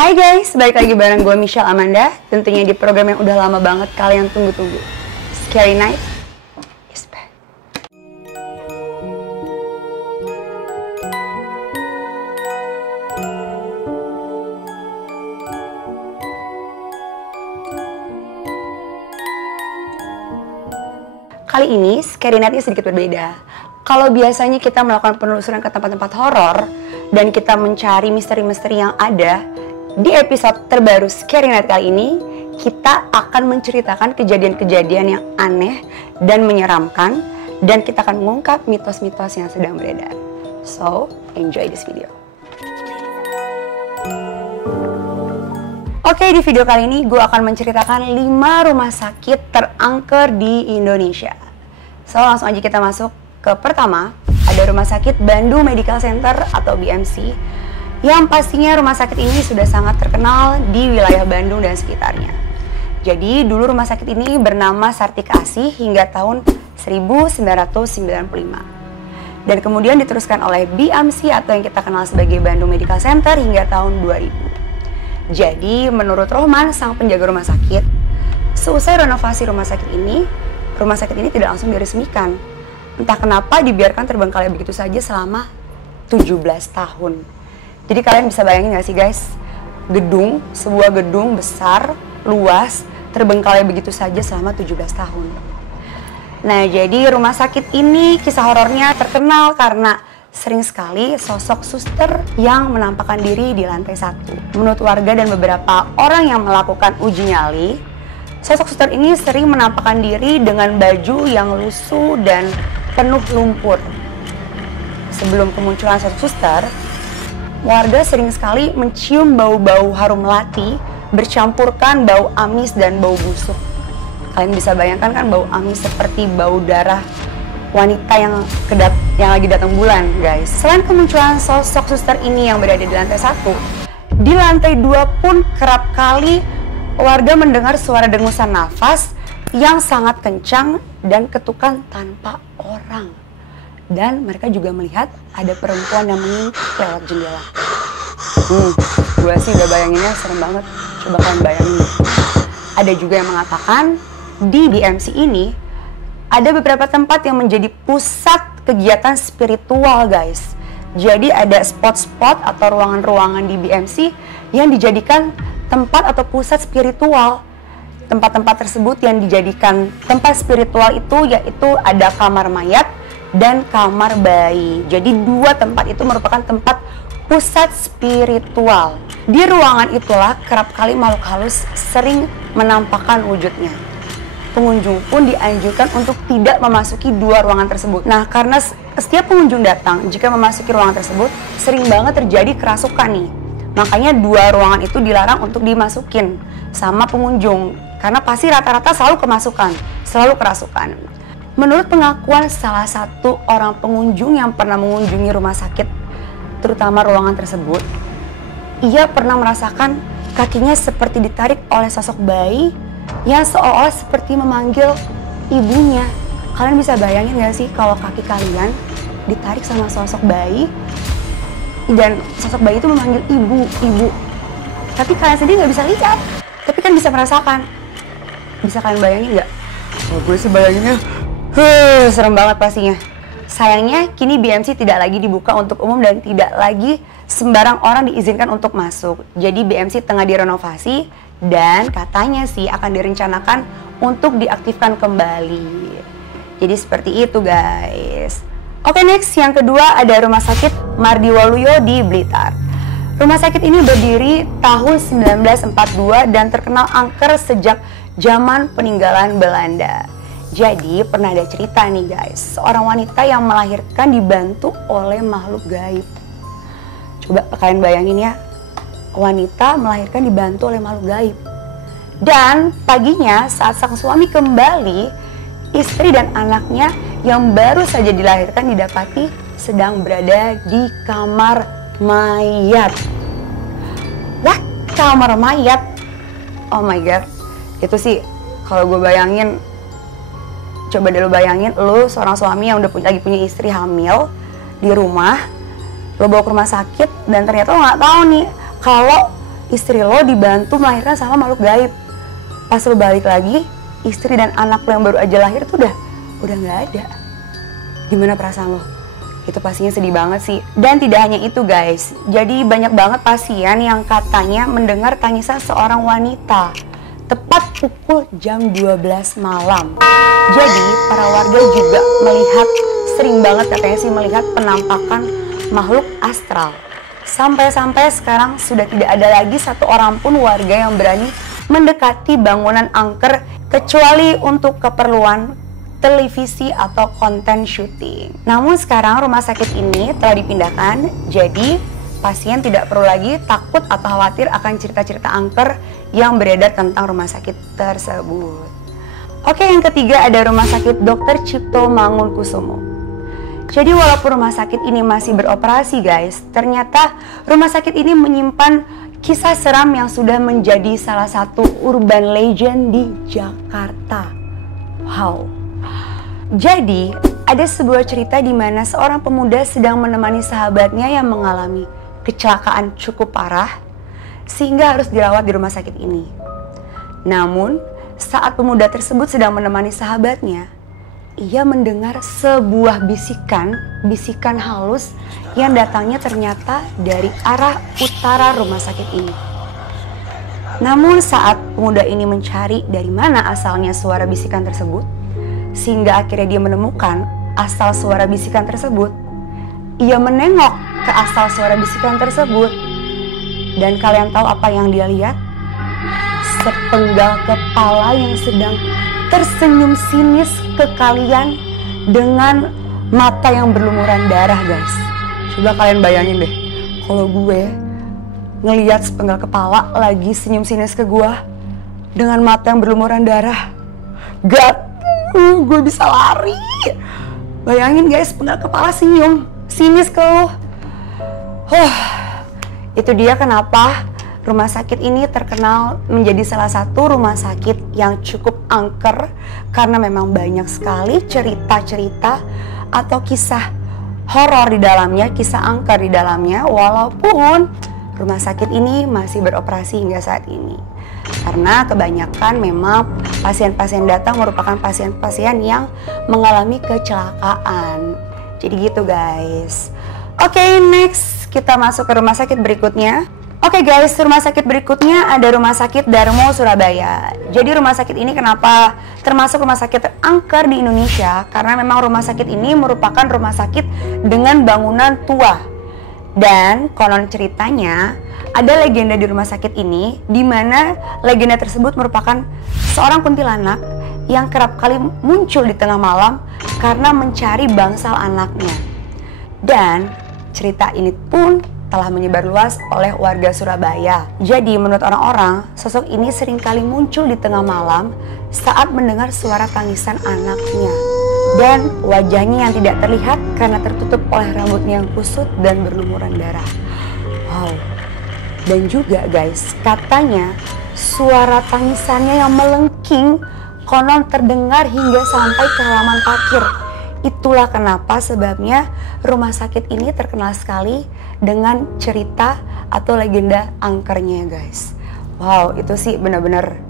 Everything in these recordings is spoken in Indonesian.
Hai guys, balik lagi bareng gue Michelle Amanda. Tentunya di program yang udah lama banget kalian tunggu-tunggu, Scary Night is back. Kali ini Scary Night-nya sedikit berbeda. Kalau biasanya kita melakukan penelusuran ke tempat-tempat horor dan kita mencari misteri-misteri yang ada, di episode terbaru Scary Night kali ini, kita akan menceritakan kejadian-kejadian yang aneh dan menyeramkan, dan kita akan mengungkap mitos-mitos yang sedang beredar. So, enjoy this video. Oke, di video kali ini gue akan menceritakan 5 rumah sakit terangker di Indonesia. So, langsung aja kita masuk ke pertama. Ada Rumah Sakit Bandung Medical Center atau BMC, yang pastinya rumah sakit ini sudah sangat terkenal di wilayah Bandung dan sekitarnya. Jadi dulu rumah sakit ini bernama Sartika Asih hingga tahun 1995. Dan kemudian diteruskan oleh BMC atau yang kita kenal sebagai Bandung Medical Center hingga tahun 2000. Jadi menurut Rohman, sang penjaga rumah sakit, seusai renovasi rumah sakit ini tidak langsung diresmikan. Entah kenapa dibiarkan terbengkalai begitu saja selama 17 tahun. Jadi kalian bisa bayangin gak sih guys, sebuah gedung besar, luas, terbengkalai begitu saja selama 17 tahun. Nah, jadi rumah sakit ini kisah horornya terkenal karena sering sekali sosok suster yang menampakkan diri di lantai 1. Menurut warga dan beberapa orang yang melakukan uji nyali, sosok suster ini sering menampakkan diri dengan baju yang lusuh dan penuh lumpur. Sebelum kemunculan sosok suster, warga sering sekali mencium bau-bau harum melati bercampurkan bau amis dan bau busuk. Kalian bisa bayangkan kan bau amis seperti bau darah wanita yang lagi datang bulan, guys. Selain kemunculan sosok suster ini yang berada di lantai 1, di lantai 2 pun kerap kali warga mendengar suara dengusan nafas yang sangat kencang dan ketukan tanpa orang. Dan mereka juga melihat ada perempuan yang mengintip lewat jendela. Gue sih udah bayanginnya serem banget. Coba kalian bayangin. Ada juga yang mengatakan di BMC ini ada beberapa tempat yang menjadi pusat kegiatan spiritual, guys. Jadi ada spot-spot atau ruangan-ruangan di BMC yang dijadikan tempat atau pusat spiritual. Tempat-tempat tersebut yang dijadikan tempat spiritual itu yaitu ada kamar mayat dan kamar bayi. Jadi 2 tempat itu merupakan tempat pusat spiritual. Di ruangan itulah kerap kali makhluk halus sering menampakkan wujudnya. Pengunjung pun dianjurkan untuk tidak memasuki 2 ruangan tersebut. Nah, karena setiap pengunjung datang jika memasuki ruangan tersebut sering banget terjadi kerasukan nih. Makanya 2 ruangan itu dilarang untuk dimasukin sama pengunjung, karena pasti rata-rata selalu kerasukan. Menurut pengakuan salah satu orang pengunjung yang pernah mengunjungi rumah sakit, terutama ruangan tersebut, ia pernah merasakan kakinya seperti ditarik oleh sosok bayi yang seolah-olah seperti memanggil ibunya. Kalian bisa bayangin gak sih kalau kaki kalian ditarik sama sosok bayi dan sosok bayi itu memanggil ibu. Tapi kalian sendiri gak bisa lihat, tapi kan bisa merasakan. Bisa kalian bayangin gak? Oh, gue sih bayanginnya serem banget pastinya. Sayangnya kini BMC tidak lagi dibuka untuk umum dan tidak lagi sembarang orang diizinkan untuk masuk. Jadi BMC tengah direnovasi dan katanya sih akan direncanakan untuk diaktifkan kembali. Jadi seperti itu guys. Oke, next yang kedua ada Rumah Sakit Mardiwaluyo di Blitar. Rumah sakit ini berdiri tahun 1942 dan terkenal angker sejak zaman peninggalan Belanda. Jadi pernah ada cerita nih guys, seorang wanita yang melahirkan dibantu oleh makhluk gaib. Coba kalian bayangin ya, wanita melahirkan dibantu oleh makhluk gaib. Dan paginya saat sang suami kembali, istri dan anaknya yang baru saja dilahirkan didapati sedang berada di kamar mayat. What? Kamar mayat? Oh my god, itu sih kalau gue bayangin. Coba deh lo bayangin, lo seorang suami yang udah lagi punya istri hamil di rumah, lo bawa ke rumah sakit dan ternyata lo nggak tahu nih kalau istri lo dibantu melahirkan sama makhluk gaib. Pas lo balik lagi, istri dan anak lo yang baru aja lahir tuh udah nggak ada. Gimana perasaan lo? Itu pastinya sedih banget sih. Dan tidak hanya itu guys, jadi banyak banget pasien yang katanya mendengar tangisan seorang wanita tepat pukul jam 12 malam. Jadi para warga juga melihat, sering banget katanya sih melihat penampakan makhluk astral. Sampai-sampai sekarang sudah tidak ada lagi satu orang pun warga yang berani mendekati bangunan angker kecuali untuk keperluan televisi atau konten syuting. Namun sekarang rumah sakit ini telah dipindahkan, jadi pasien tidak perlu lagi takut atau khawatir akan cerita-cerita angker yang beredar tentang rumah sakit tersebut. Oke, yang ketiga ada Rumah Sakit Dr. Cipto Mangunkusumo. Jadi walaupun rumah sakit ini masih beroperasi guys, ternyata rumah sakit ini menyimpan kisah seram yang sudah menjadi salah satu urban legend di Jakarta. Wow. Jadi ada sebuah cerita di mana seorang pemuda sedang menemani sahabatnya yang mengalami kecelakaan cukup parah sehingga harus dirawat di rumah sakit ini. Namun saat pemuda tersebut sedang menemani sahabatnya, ia mendengar sebuah bisikan halus yang datangnya ternyata dari arah utara rumah sakit ini. Namun saat pemuda ini mencari dari mana asalnya suara bisikan tersebut, sehingga akhirnya dia menemukan asal suara bisikan tersebut, ia menengok ke asal suara bisikan tersebut. Dan kalian tahu apa yang dia lihat? Sepenggal kepala yang sedang tersenyum sinis ke kalian dengan mata yang berlumuran darah guys. Coba kalian bayangin deh, kalau gue ngelihat sepenggal kepala lagi senyum sinis ke gue dengan mata yang berlumuran darah, gue bisa lari. Bayangin guys, sepenggal kepala senyum sinis ke lo. Itu dia kenapa rumah sakit ini terkenal menjadi salah satu rumah sakit yang cukup angker, karena memang banyak sekali cerita-cerita atau kisah horor di dalamnya, kisah angker di dalamnya, walaupun rumah sakit ini masih beroperasi hingga saat ini. Karena kebanyakan memang pasien-pasien datang merupakan pasien-pasien yang mengalami kecelakaan. Jadi gitu guys. Oke, next kita masuk ke rumah sakit berikutnya. Oke guys, rumah sakit berikutnya ada Rumah Sakit Darmo Surabaya. Jadi rumah sakit ini kenapa termasuk rumah sakit terangker di Indonesia? Karena memang rumah sakit ini merupakan rumah sakit dengan bangunan tua. Dan konon ceritanya ada legenda di rumah sakit ini, di mana legenda tersebut merupakan seorang kuntilanak yang kerap kali muncul di tengah malam karena mencari bangsal anaknya. Dan cerita ini pun telah menyebar luas oleh warga Surabaya. Jadi menurut orang-orang, sosok ini seringkali muncul di tengah malam saat mendengar suara tangisan anaknya. Dan wajahnya yang tidak terlihat karena tertutup oleh rambutnya yang kusut dan berlumuran darah. Wow. Dan juga guys, katanya suara tangisannya yang melengking konon terdengar hingga sampai ke halaman parkir. Itulah kenapa sebabnya rumah sakit ini terkenal sekali dengan cerita atau legenda angkernya guys. Wow, itu sih benar-benar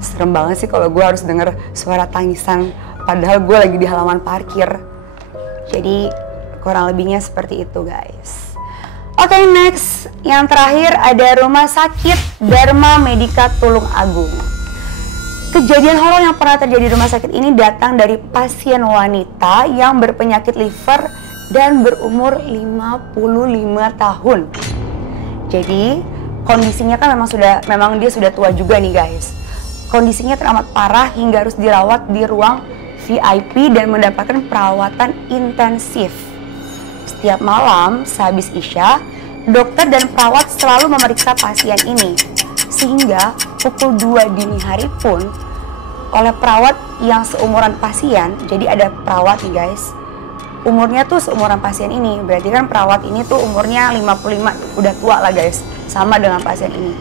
serem banget sih kalau gue harus denger suara tangisan padahal gue lagi di halaman parkir. Jadi kurang lebihnya seperti itu guys. Oke, next, yang terakhir ada Rumah Sakit Dharma Medika Tulung Agung. Kejadian horor yang pernah terjadi di rumah sakit ini datang dari pasien wanita yang berpenyakit liver dan berumur 55 tahun. Jadi kondisinya kan memang dia sudah tua juga nih guys. Kondisinya teramat parah hingga harus dirawat di ruang VIP dan mendapatkan perawatan intensif. Setiap malam sehabis Isya, dokter dan perawat selalu memeriksa pasien ini. Sehingga pukul 2 dini hari pun oleh perawat yang seumuran pasien. Jadi ada perawat nih guys, umurnya tuh seumuran pasien ini. Berarti kan perawat ini tuh umurnya 55, udah tua lah guys, sama dengan pasien ini.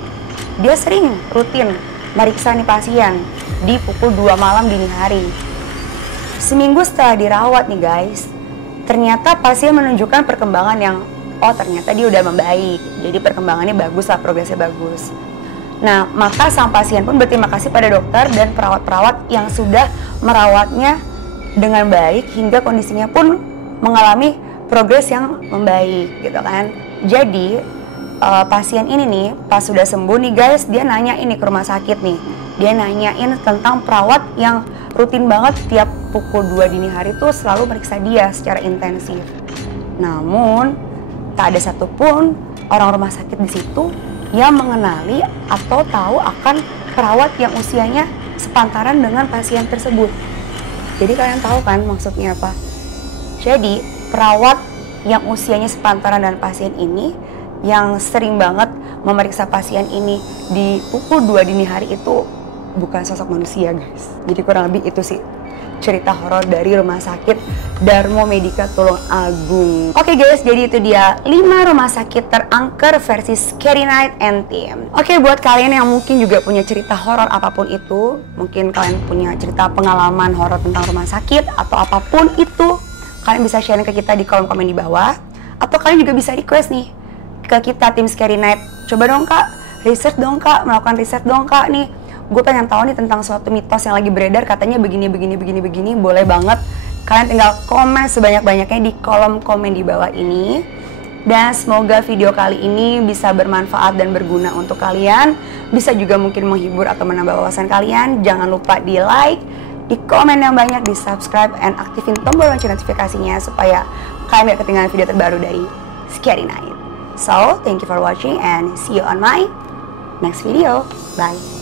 Dia sering rutin meriksa nih pasien di pukul 2 malam dini hari. Seminggu setelah dirawat nih guys, ternyata pasien menunjukkan perkembangan yang oh ternyata dia udah membaik, jadi perkembangannya bagus lah, progresnya bagus. Nah, maka sang pasien pun berterima kasih pada dokter dan perawat-perawat yang sudah merawatnya dengan baik hingga kondisinya pun mengalami progres yang membaik gitu kan. Jadi pasien ini nih pas sudah sembuh nih guys, dia nanya ini ke rumah sakit nih. Dia nanyain tentang perawat yang rutin banget tiap pukul 2 dini hari tuh selalu meriksa dia secara intensif. Namun tak ada satupun orang rumah sakit di situ yang mengenali atau tahu akan perawat yang usianya sepantaran dengan pasien tersebut. Jadi kalian tahu kan maksudnya apa? Jadi perawat yang usianya sepantaran dengan pasien ini, yang sering banget memeriksa pasien ini di pukul 2 dini hari itu bukan sosok manusia guys. Jadi kurang lebih itu sih cerita horor dari Rumah Sakit Darmo Medica Tulung Agung. Oke guys, jadi itu dia 5 rumah sakit terangker versi Scary Night and Team. Oke, buat kalian yang mungkin juga punya cerita horor apapun itu, mungkin kalian punya cerita pengalaman horor tentang rumah sakit atau apapun itu, kalian bisa share ke kita di kolom komen di bawah. Atau kalian juga bisa request nih ke kita tim Scary Night. Coba dong kak, riset dong kak, melakukan riset dong kak nih. Gue pengen tahu nih tentang suatu mitos yang lagi beredar, katanya begini. Boleh banget, kalian tinggal komen sebanyak-banyaknya di kolom komen di bawah ini. Dan semoga video kali ini bisa bermanfaat dan berguna untuk kalian, bisa juga mungkin menghibur atau menambah wawasan kalian. Jangan lupa di like, di komen yang banyak, di subscribe, and aktifin tombol lonceng notifikasinya supaya kalian gak ketinggalan video terbaru dari Scary Night. So, thank you for watching and see you on my next video. Bye.